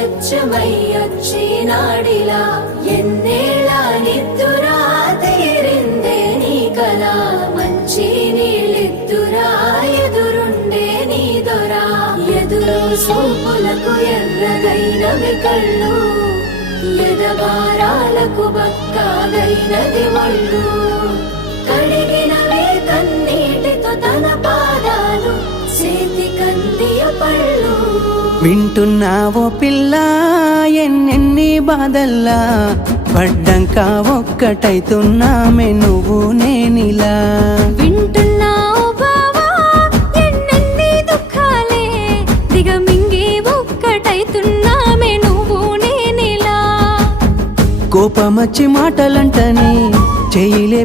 నిర్లక్ష్యమై వచ్చినాడిలా ఎన్నేళ్ళ నిద్దురా తీరిందే నీ కల మంచి నీళ్ళిద్దురా ఎదురుండే నీ దొరా ఎదురు సూపులకు ఎర్రగైనవి కళ్ళు ఎదబారాలకు బక్కాగైనది ఒళ్ళు కడిగినవే కన్నీటితో తన పాదాలు చేతి కందియ పళ్ళు వింటున్నావో పిల్ల ఎన్నెన్ని బాధల్లా పడ్డంక ఒక్కటైతున్నామే నువ్వు నేనిలా వింటున్నావు బావా ఎన్నెన్ని దుఃఖాలే దిగమింగి ఒక్కటైతున్నామే నువ్వు నేనిలా కోపమచ్చి మాటలంటని చెయ్యిలే